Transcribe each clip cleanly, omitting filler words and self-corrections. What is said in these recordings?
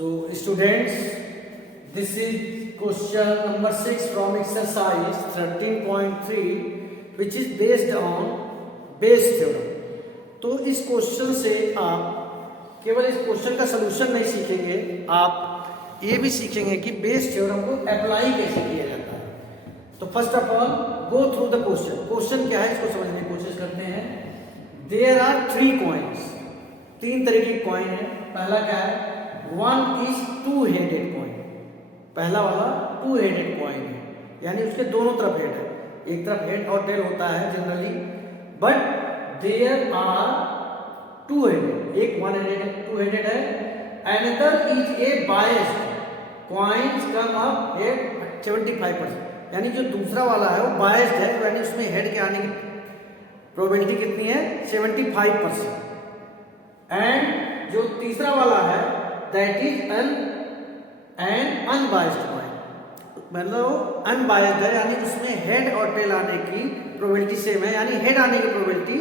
So students, this is question number 6 from exercise 13.3 which is based on Bayes theorem. तो इस question से आप केवल इस क्वेश्चन का सलूशन नहीं सीखेंगे, आप ये भी सीखेंगे कि बेस थ्योरम को अप्लाई कैसे किया जाता है। तो first of all go through the question. Question क्या है इसको समझने की कोशिश करते हैं। देयर आर 3 कॉइन्स, 3 तरह की कॉइन है। पहला क्या है, one is two headed coin. पहला वाला टू हेडेड कॉइन है, यानी उसके दोनों तरफ हेड है। एक तरफ हेड और टेल होता है generally, but there are two headed, एक वन हेडेड है, टू हेडेड है। Another is a biased, coins come up at 75%, यानी जो दूसरा वाला है वो बायस्ड है, यानी उसमें हेड के आने की प्रोबेबिलिटी कितनी है, 75%। एंड जो तीसरा वाला है that is an unbiased coin, मतलब अनबायस्ड है, यानी उसमें हेड और टेल आने की प्रोबेबिलिटी सेम है, यानी हेड आने की प्रोबेबिलिटी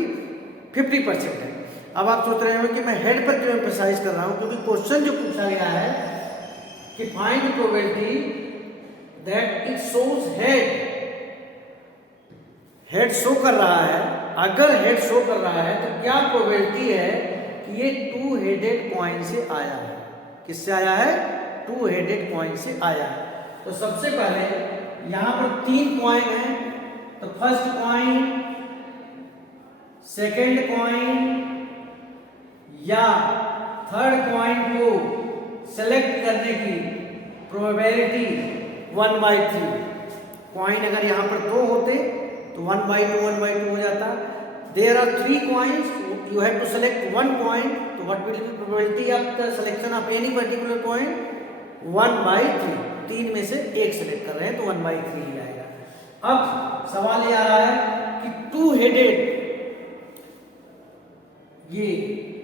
50% है। अब आप सोच रहे हो कि मैं हेड पर क्यों एम्फसाइज कर रहा हूं, क्योंकि क्वेश्चन जो पूछा गया है कि find probability that it shows head, head show कर रहा है। अगर हेड शो कर रहा है तो क्या प्रोबेबिलिटी है कि ये टू हेडेड कॉइन से आया है। किससे आया है, टू हेडेड कॉइन से आया है। तो सबसे पहले यहां पर 3 कॉइन है, तो फर्स्ट कॉइन, सेकेंड कॉइन या थर्ड कॉइन को सेलेक्ट करने की प्रोबेबिलिटी 1/3। कॉइन अगर यहां पर 2 होते तो 1/2 1/2 हो जाता। There are 3 coins, you have to select one coin, so what will be probability of the selection of any particular coin, 1/3। 3 में से एक सेलेक्ट कर रहे हैं तो 1/3 ही आएगा। अब सवाल ये आ रहा है कि टू हेडेड, ये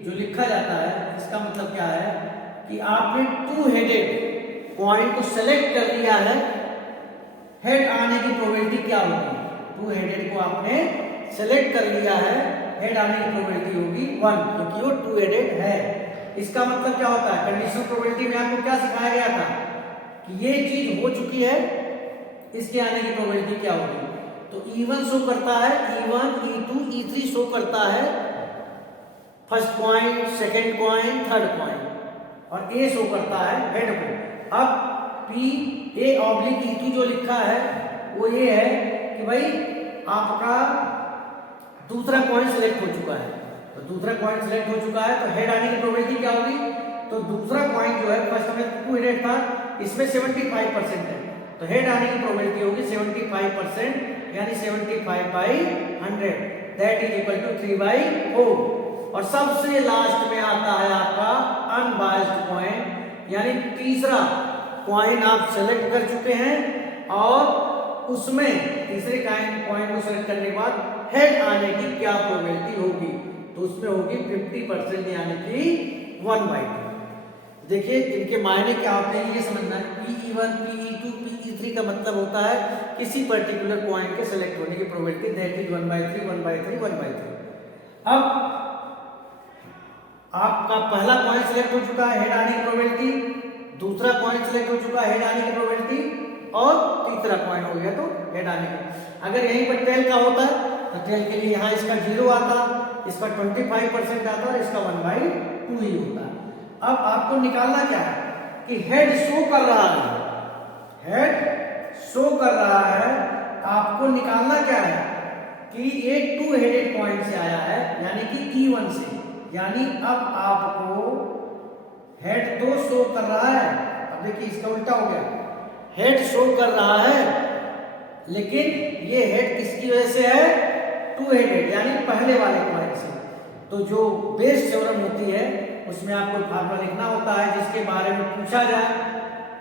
जो लिखा जाता है इसका मतलब क्या है कि आपने टू हेडेड कॉइन को सेलेक्ट कर लिया है, हेड आने की प्रोबेबिलिटी क्या होगी, टू हेडेड को आपने सेलेक्ट कर लिया है, हेड आने की प्रोबेबिलिटी होगी 1, क्योंकि वो टू हेडेड है। इसका मतलब क्या होता है, कंडीशनल प्रोबेबिलिटी में आपको क्या सिखाया गया था कि ये चीज हो चुकी है, इसके आने की प्रोबेबिलिटी क्या होगी। तो E1 शो करता है, E1 E2 E3 शो करता है, first coin, second coin, third coin, और ए शो करता है हेड को। अब PA/E2 जो लिखा है वो ये है कि भाई आपका दूसरा कॉइन सिलेक्ट हो चुका है, तो दूसरा कॉइन सिलेक्ट हो चुका है तो हेड आने की प्रोबेबिलिटी क्या होगी। तो दूसरा कॉइन जो है, फर्स्ट में टू हेडेड था, इसमें 75% है, तो हेड आने की प्रोबेबिलिटी होगी 75%, यानी 75/100, दैट इज इक्वल टू 3/4। और सबसे लास्ट में आता है आपका अनबायस्ड कॉइन, यानी तीसरा कॉइन आप सेलेक्ट कर चुके हैं और उसमें तीसरे कॉइन को सेलेक्ट करने के बाद हेड आने की क्या प्रोबेबिलिटी होगी, तो उसमें होगी 50%, यानी कि 1/2। देखिए इनके मायने क्या होते हैं ये समझना है। PE1 PE2 PE3 का मतलब होता है किसी पर्टिकुलर कॉइन के सेलेक्ट होने की प्रोबेबिलिटी, दैट इज 1/3 1/3 1/3। अब आपका पहला कॉइन सिलेक्ट हो चुका है, हेड आने की प्रोबेबिलिटी, दूसरा कॉइन सिलेक्ट हो चुका है, हेड आने की प्रोबेबिलिटी, और तीसरा कॉइन हो गया तो हेड आने की। अगर यहीं पर टेल का होता तो टेल के लिए यहाँ इसका 0 आता, इसका 25% आता और इसका 1/2 ही होता। अब आपको निकालना क्या है कि हेड शो कर रहा है, हेड शो कर रहा है, आपको निकालना क्या है कि ये टू हेडेड कॉइन से आया है, यानी कि E1 से, यानी अब आपको हेड तो शो कर रहा है। अब देखिए इसका उल्टा हो गया, हेड शो कर रहा है लेकिन ये हेड किसकी वजह से है, टू हेडेड, यानी पहले वाले कॉइन से। तो जो बेस थ्योरम होती है उसमें आपको फार्मूला लिखना होता है जिसके बारे में पूछा जाए,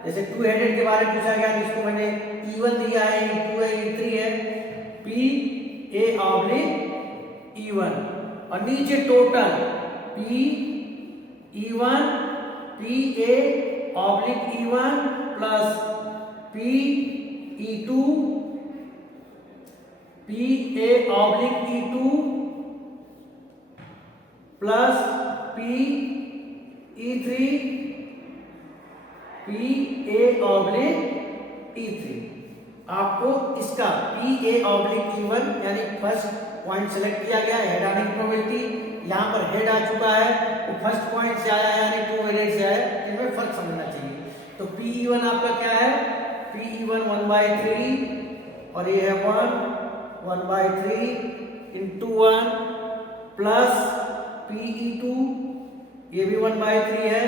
जैसे टू हेडेड के बारे में पूछा गया, जिसको मैंने E1 दिया है, E2 है, E3 है, PA/E1, और नीचे total PE1 PA/E1 plus PE2 PA/E2 plus PE3 P A oblique E3। आपको इसका पी ए ऑब्लिक E1 यानी फर्स्ट पॉइंट सेलेक्ट किया गया, हेड आने की प्रोबेबिलिटी, यहाँ पर हेड आ चुका है, वो फर्स्ट पॉइंट से आया यानी 2 हेडेड से आया, इनमें फर्क समझना चाहिए। तो PE1 आपका क्या है, PE1 1/3 और ये है 1/3 into 1 प्लस PE2 ये भी 1/3 है,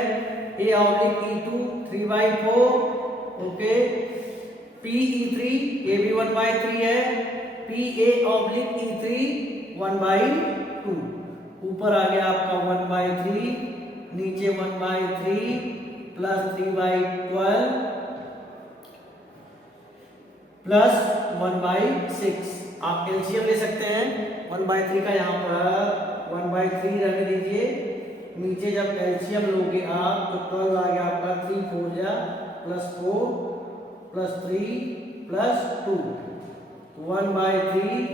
A oblique E2 3/4, okay. PE3 ये भी 1/3 है, PA ऑब्लिक E3 1/2, ऊपर आ गया आपका 1/3, नीचे 1/3 प्लस 3/12 प्लस 1/6। आप एलसीएम ले सकते हैं 1/3 का, यहाँ पर 1/3 रहने दीजिए, नीचे जब एलसीएम लोगे आप तो 12 आ गया आपका 3 4 जा प्लस 4 प्लस 3 प्लस 2, 1/3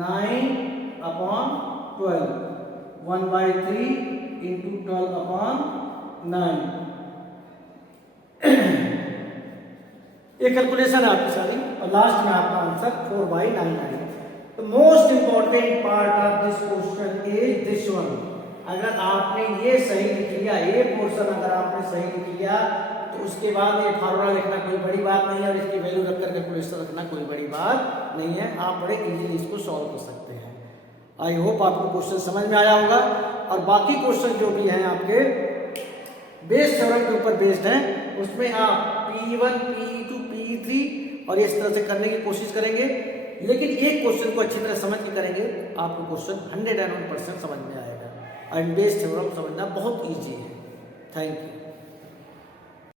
9/12, 1/3 into 12/9। ये कैलकुलेशन है आपकी सारी, और लास्ट में आपका आंसर 4/9 आएगा। तो most important part of this question is this one. अगर आपने ये सही लिख लिया, ये पोर्शन अगर आपने सही लिख लिया तो उसके बाद ये फार्मूला लिखना कोई बड़ी बात नहीं है, और इसकी वैल्यू रखकर कैलकुलेशन रखना कोई बड़ी बात नहीं है, आप बड़े इजीली इसको सॉल्व कर सकते हैं। आई होप आपको क्वेश्चन समझ में आया होगा, और बाकी क्वेश्चन जो भी हैं आपके बेस थ्योरम के ऊपर बेस्ड हैं, उसमें आप PE1 PE2 PE3 और इस तरह से करने की कोशिश करेंगे, लेकिन एक क्वेश्चन को अच्छी तरह समझ के करेंगे, आपको क्वेश्चन 101% समझ में आएगा। और बेस थ्योरम समझना बहुत ईजी है। Thank you.